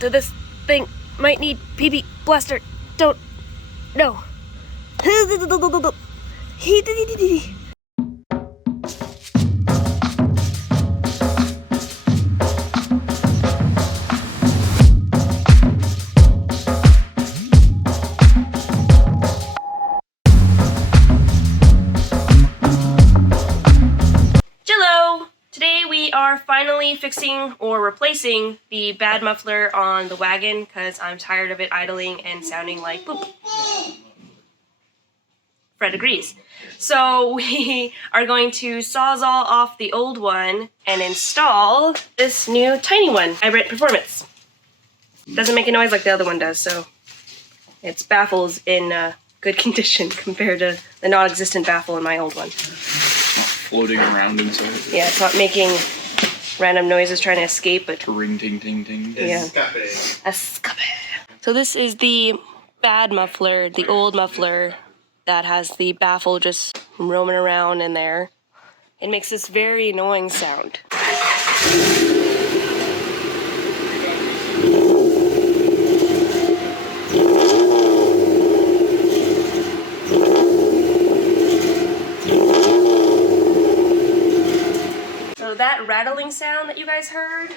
to this thing. Might need PB blaster. Don't. No. Are finally fixing or replacing the bad muffler on the wagon because I'm tired of it idling and sounding like poop. Fred agrees. So we are going to sawzall off the old one and install this new tiny one, Hybrid Performance. Doesn't make a noise like the other one does, so its baffle's in good condition compared to the non-existent baffle in my old one. Floating around inside. Yeah, it's not making random noises trying to escape, but Ring ting ting ting. Yeah. Escape. So this is the bad muffler, the old muffler that has the baffle just roaming around in there. It makes this very annoying sound. So that rattling sound that you guys heard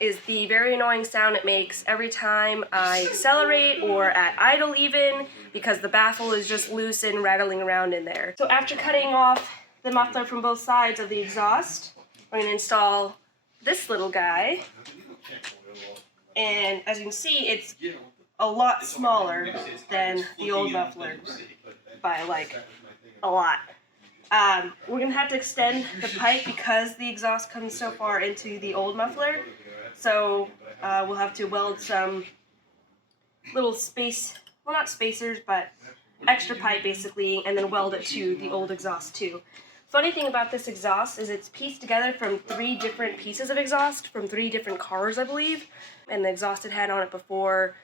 is the very annoying sound it makes every time I accelerate or at idle even, because the baffle is just loose and rattling around in there. So after cutting off the muffler from both sides of the exhaust, we're going to install this little guy. And as you can see, it's a lot smaller than the old muffler by like a lot. We're going to have to extend the pipe because the exhaust comes so far into the old muffler. So we'll have to weld some little well, not spacers, but extra pipe basically, and then weld it to the old exhaust too. Funny thing about this exhaust is it's pieced together from 3 different pieces of exhaust from 3 different cars, I believe. And the exhaust it had on it before,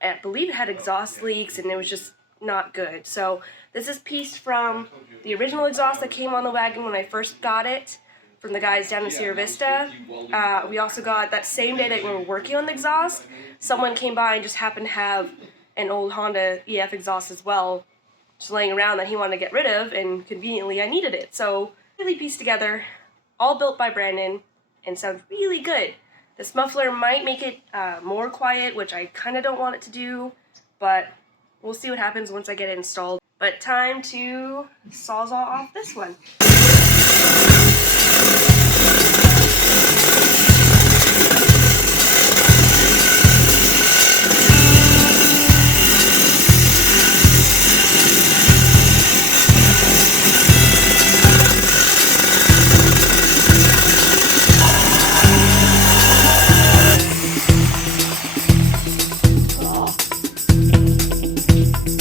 I believe it had exhaust leaks, and it was just not good. So this is pieced from the original exhaust that came on the wagon when I first got it from the guys down in Sierra Vista. We also got that same day that we were working on the exhaust, someone came by and just happened to have an old Honda EF exhaust as well, just laying around that he wanted to get rid of, and conveniently I needed it. So really pieced together, all built by Brandon, and sounds really good. This muffler might make it more quiet, which I kind of don't want it to do, but we'll see what happens once I get it installed. But time to sawzall off this one.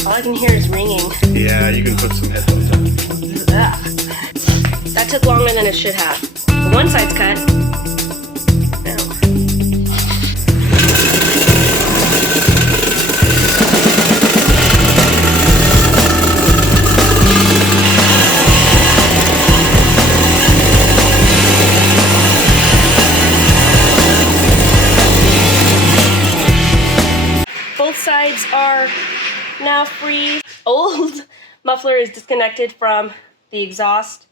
All I can hear is ringing. Yeah, you can put some headphones on. Ugh. That took longer than it should have. The one side's cut. No. Both sides are now free. Old muffler is disconnected from the exhaust.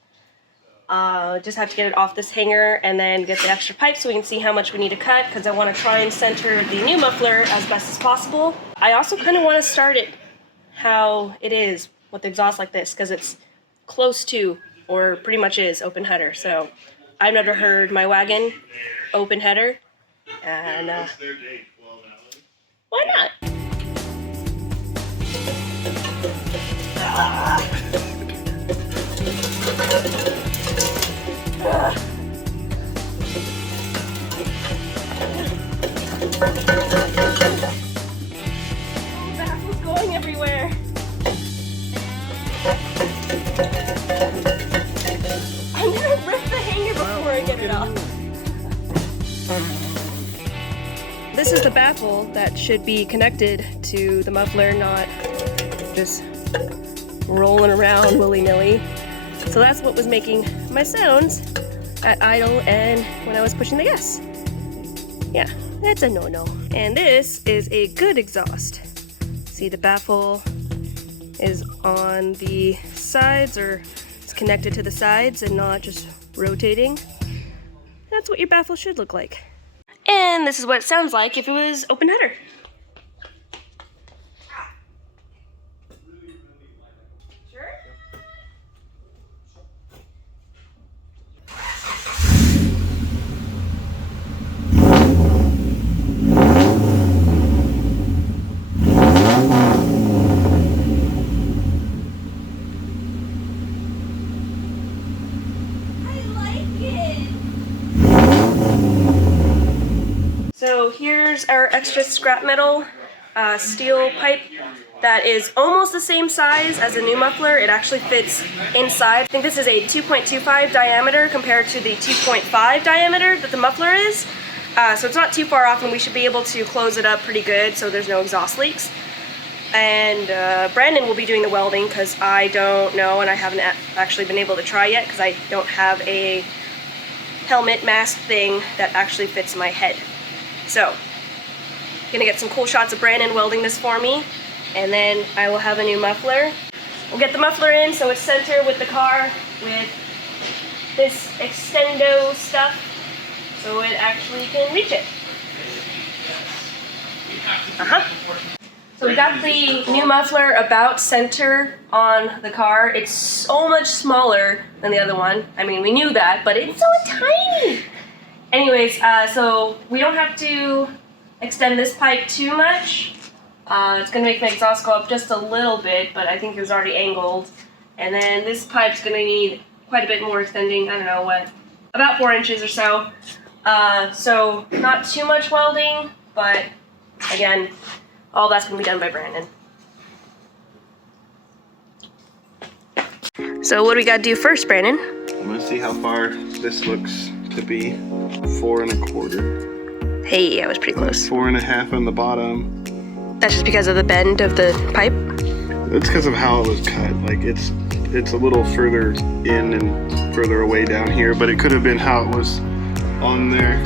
Just have to get it off this hanger and then get the extra pipe so we can see how much we need to cut, because I want to try and center the new muffler as best as possible. I also kind of want to start it how it is with the exhaust like this, because it's close to, or pretty much is, open header. So I've never heard my wagon open header, and why not? Oh, baffle's going everywhere. I'm gonna rip the hanger before I get it off. This is the baffle that should be connected to the muffler, not just rolling around willy-nilly. So that's what was making my sounds at idle and when I was pushing the gas. Yeah, that's a no-no. And this is a good exhaust. See, the baffle is on the sides, or it's connected to the sides and not just rotating. That's what your baffle should look like. And this is what it sounds like if it was open header. Sure? So here's our extra scrap metal steel pipe that is almost the same size as a new muffler. It actually fits inside. I think this is a 2.25 diameter compared to the 2.5 diameter that the muffler is. So it's not too far off, and we should be able to close it up pretty good so there's no exhaust leaks. And Brandon will be doing the welding because I don't know, and I haven't actually been able to try yet because I don't have a helmet mask thing that actually fits my head. So, gonna get some cool shots of Brandon welding this for me, and then I will have a new muffler. We'll get the muffler in so it's center with the car with this extendo stuff so it actually can reach it. So we got the new muffler about center on the car. It's so much smaller than the other one. I mean, we knew that, but it's so tiny. Anyways, so we don't have to extend this pipe too much. It's gonna make my exhaust go up just a little bit, but I think it was already angled. And then this pipe's gonna need quite a bit more extending, I don't know what, about 4 inches or so. So not too much welding, but again, all that's gonna be done by Brandon. So what do we gotta do first, Brandon? I'm gonna see how far this looks to be. 4 1/4. Hey, I was pretty close. 4 1/2 on the bottom. That's just because of the bend of the pipe? It's because of how it was cut. Like it's a little further in and further away down here, but it could have been how it was on there.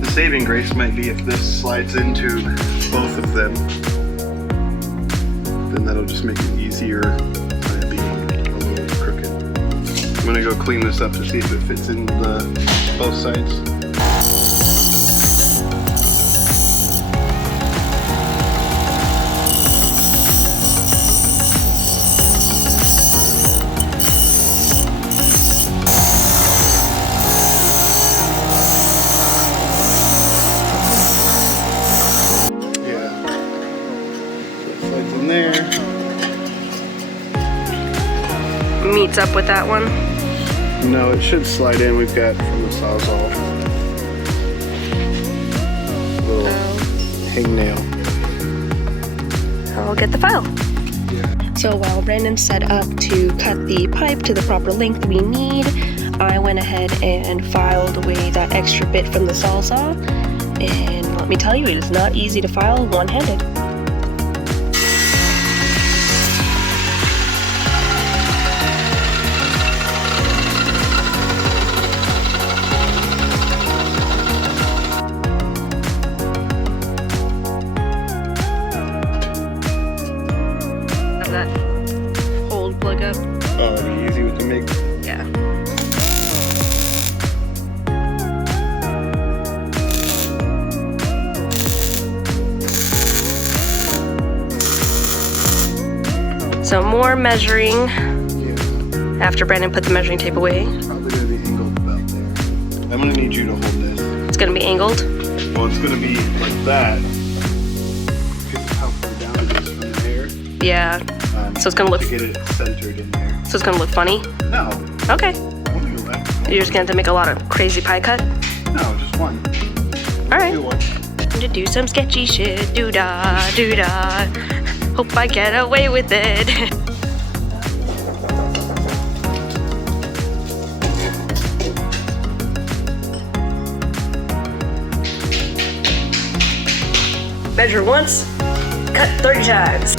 The saving grace might be if this slides into both of them. Then that'll just make it easier by it being a little crooked. I'm gonna go clean this up to see if it fits in both sides. Meets up with that one. No, it should slide in. We've got from the Sawzall. Little hangnail. I'll get the file. Yeah. So while Brandon set up to cut the pipe to the proper length we need, I went ahead and filed away that extra bit from the Sawzall. And let me tell you, it is not easy to file one-handed. That hold plug up. Oh, it'll be easy with the MIG. Yeah. So more measuring after Brandon put the measuring tape away. Probably gonna be angled about there. I'm gonna need you to hold this. It's gonna be angled. Well, it's gonna be like that. Because of how far down it is from there. Yeah. So it's gonna look. To get it centered in there. So it's gonna look funny. No. Okay. Only left. You're just gonna have to make a lot of crazy pie cut. No, just one. All right. Do one. To do some sketchy shit. Doo da, doo da. Hope I get away with it. Measure once, cut 30 times.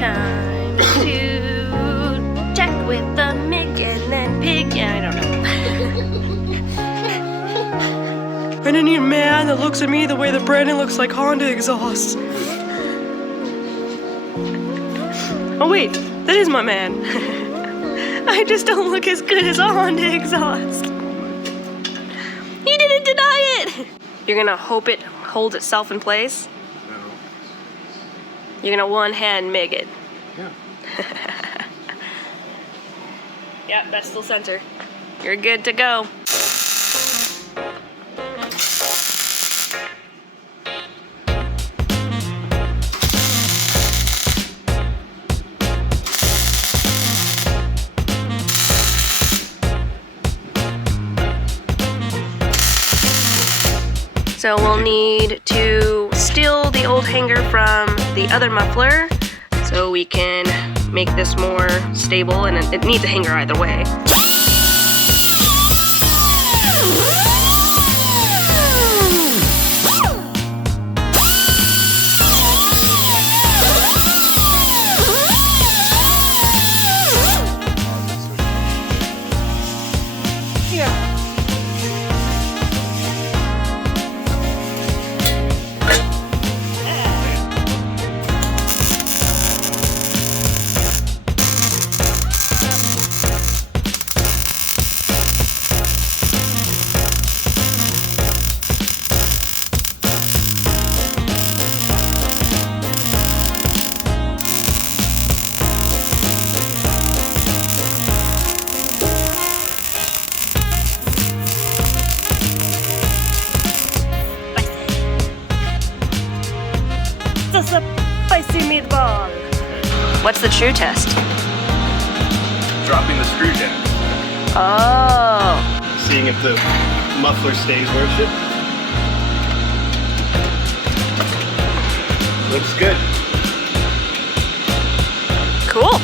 Time to check with the Mick and then pig. Yeah, I don't know. I need a man that looks at me the way that Brandon looks like Honda exhaust. Oh wait, that is my man. I just don't look as good as a Honda exhaust. He didn't deny it. You're gonna hope it holds itself in place? No. You're gonna one-hand MIG it. Yeah. Yep, that's still center. You're good to go. So we'll need to steal the old hanger from the other muffler so we can make this more stable, and it needs a hanger either way. Spicy meatball. What's the true test? Dropping the screw down. Oh. Seeing if the muffler stays where it should. Looks good. Cool.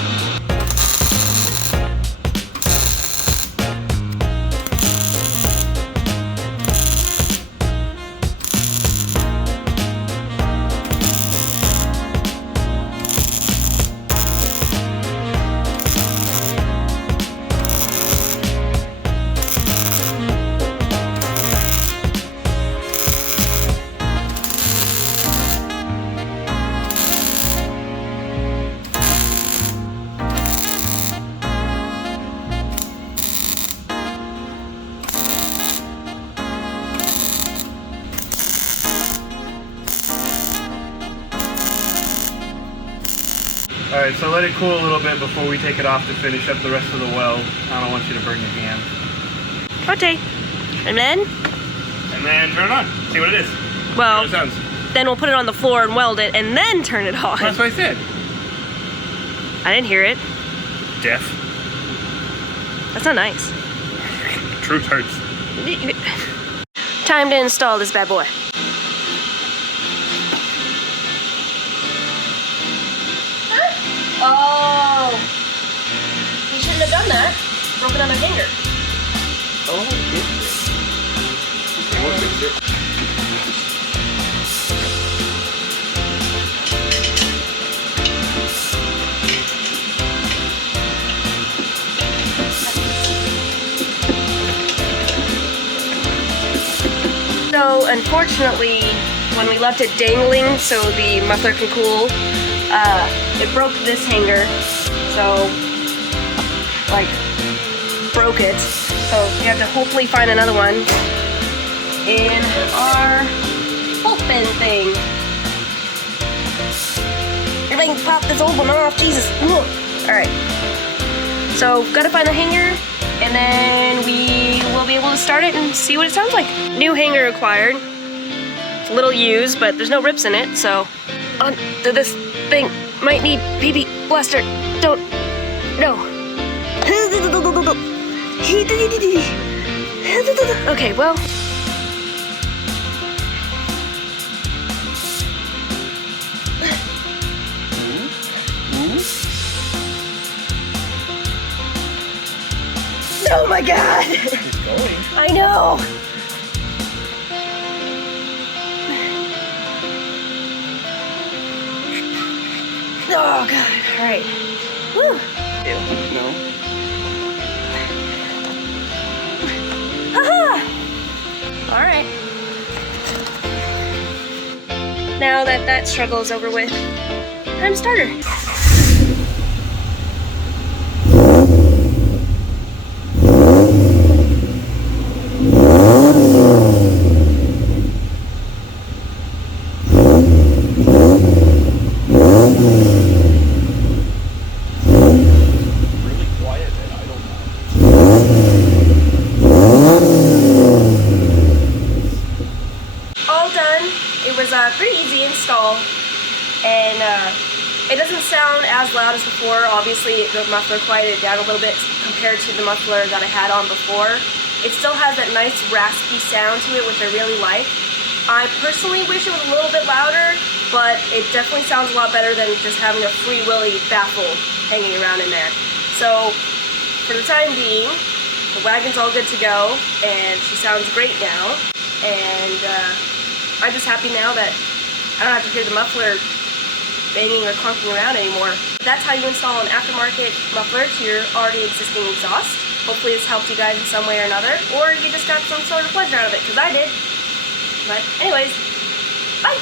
Alright, so let it cool a little bit before we take it off to finish up the rest of the weld. I don't want you to burn your hand. Okay. And then? And then turn it on. See what it is. Well, See what it sounds. then we'll put it on the floor and weld it and then turn it on. That's what I said. I didn't hear it. Deaf. That's not nice. Truth hurts. Time to install this bad boy. Oh, you shouldn't have done that. Broken on a hanger. Oh, goodness. We'll fix it. So, unfortunately, when we left it dangling so the muffler can cool, it broke this hanger, so, like, broke it. So we have to hopefully find another one in our bolt bin thing. If I can pop this old one off, Jesus. Alright. So, gotta find the hanger, and then we will be able to start it and see what it sounds like. New hanger acquired. It's a little used, but there's no rips in it, so this thing might need PB blaster. Don't. No. Okay, well. Oh my god! It's going. I know! Oh god. Alright. Woo! No. Haha! Alright. Now that that struggle is over with, time to start her. All done. It was a pretty easy install, and it doesn't sound as loud as before. Obviously, the muffler quieted it down a little bit compared to the muffler that I had on before. It still has that nice raspy sound to it, which I really like. I personally wish it was a little bit louder, but it definitely sounds a lot better than just having a Free Willy baffle hanging around in there. So, for the time being, the Wagon's all good to go, and she sounds great now. And I'm just happy now that I don't have to hear the muffler banging or clunking around anymore. That's how you install an aftermarket muffler to your already existing exhaust. Hopefully this helped you guys in some way or another, or you just got some sort of pleasure out of it, because I did. But anyways, bye!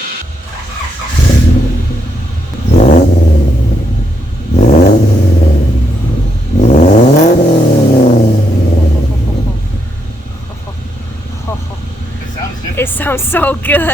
It sounds so good.